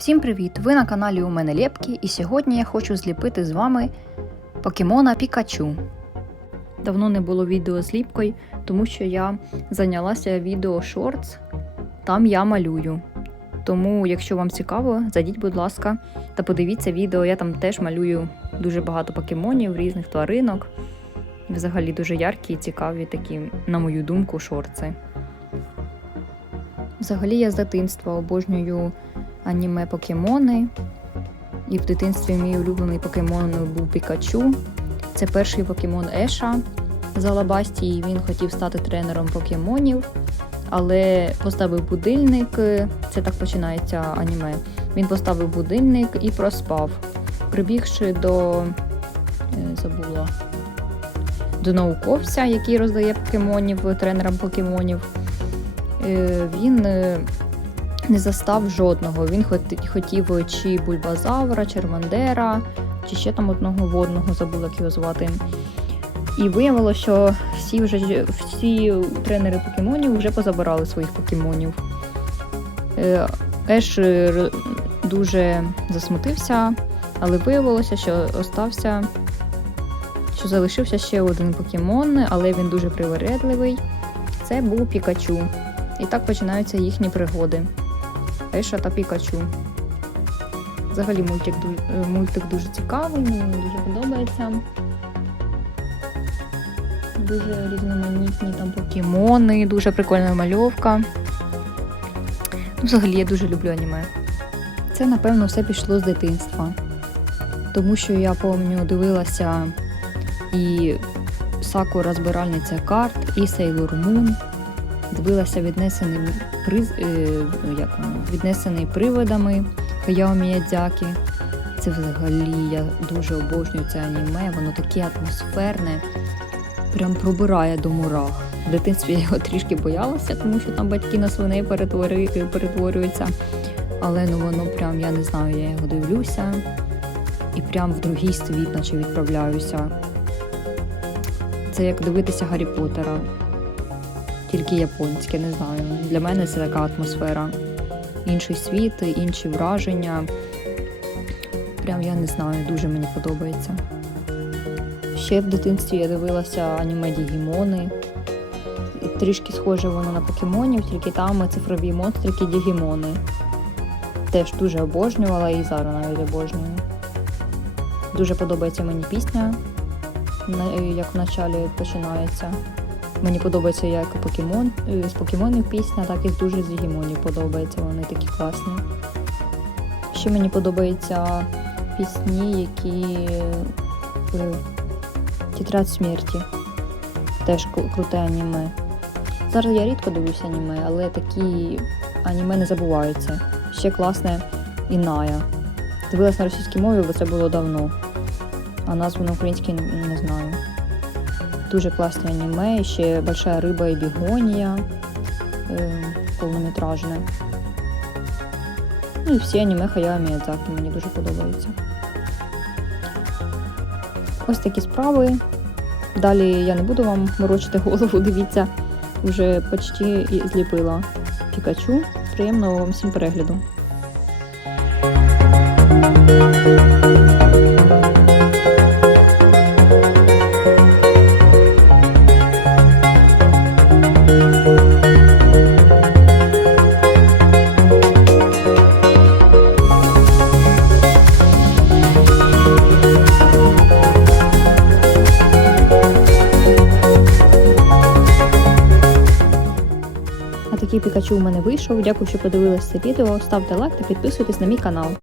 Всім привіт! Ви на каналі У мене Лєпкі, і сьогодні я хочу зліпити з вами покемона Пікачу. Давно не було відео з ліпкою, тому що я зайнялася відео шортс, там я малюю. Тому, якщо вам цікаво, зайдіть, будь ласка, та подивіться відео. Я там теж малюю дуже багато покемонів, різних тваринок. Взагалі дуже яркі і цікаві такі, на мою думку, шорти. Взагалі я з дитинства обожнюю аніме покемони. І в дитинстві мій улюблений покемон був Пікачу. Це перший покемон Еша з Алабасті, і він хотів стати тренером покемонів, але поставив будильник. Це так починається аніме. Він поставив будильник і проспав. Прибігши до е, забула до науковця, який роздає покемонів тренерам покемонів. Е, Він е, не застав жодного. Він хот- хотів чи бульбазавра, чермандера, чи ще там одного водного, забула, як його звати. І виявилося, що всі вже всі тренери покемонів вже позабирали своїх покемонів. Е, Еш е, дуже засмутився, але виявилося, що остався, що залишився ще один покемон, але він дуже привередливий. Це був Пікачу. І так починаються їхні пригоди. Еша та Пікачу. Взагалі мультик, е, мультик дуже цікавий, мені дуже подобається. Дуже різноманітні там покемони, дуже прикольна мальовка. Ну, взагалі я дуже люблю аніме. Це, напевно, все пішло з дитинства. Тому що я пам'ятаю, дивилася і Сакура збиральниця карт, і Sailor Moon. Дивилася віднесений приз, е, ну, як воно, віднесений приводами Хаяо Міядзякі. Це взагалі я дуже обожнюю це аніме, воно таке атмосферне, прям пробирає до мурах. В дитинстві я його трішки боялася, тому що там батьки на свиней перетворюються. Але ну воно прям, я не знаю, я його дивлюся і прям в другий світ, наче відправляюся. Це як дивитися Гаррі Поттера тільки японське, не знаю. Для мене це така атмосфера. Інший світ, інші враження. Прям я не знаю, дуже мені подобається. Ще в дитинстві я дивилася аніме Дігімони. Трішки схоже воно на покемонів, тільки там цифрові монстрики Дігімони. Теж дуже обожнювала і зараз навіть обожнюю. Дуже подобається мені пісня, як в началі починається. Мені подобається як покемон е, з покемонів пісня, так і дуже з Дігімонів подобається. Вони такі класні. Ще мені подобаються пісні, які е, смерті. Теж круте аніме. Зараз я рідко дивлюся аніме, але такі аніме не забуваються. Ще класне Іная. Дивилась на російській мові, бо це було давно. А назву на українській не знаю. Дуже класне аніме, ще Большая риба і бігонія е, повнометражне. Ну і всі аніме Хаяо Міядзакі мені дуже подобаються. Ось такі справи. Далі я не буду вам морочити голову, дивіться, вже почти зліпила Пікачу. Приємного вам всім перегляду. Такий Пікачу у мене вийшов. Дякую, що подивилися це відео. Ставте лайк та підписуйтесь на мій канал.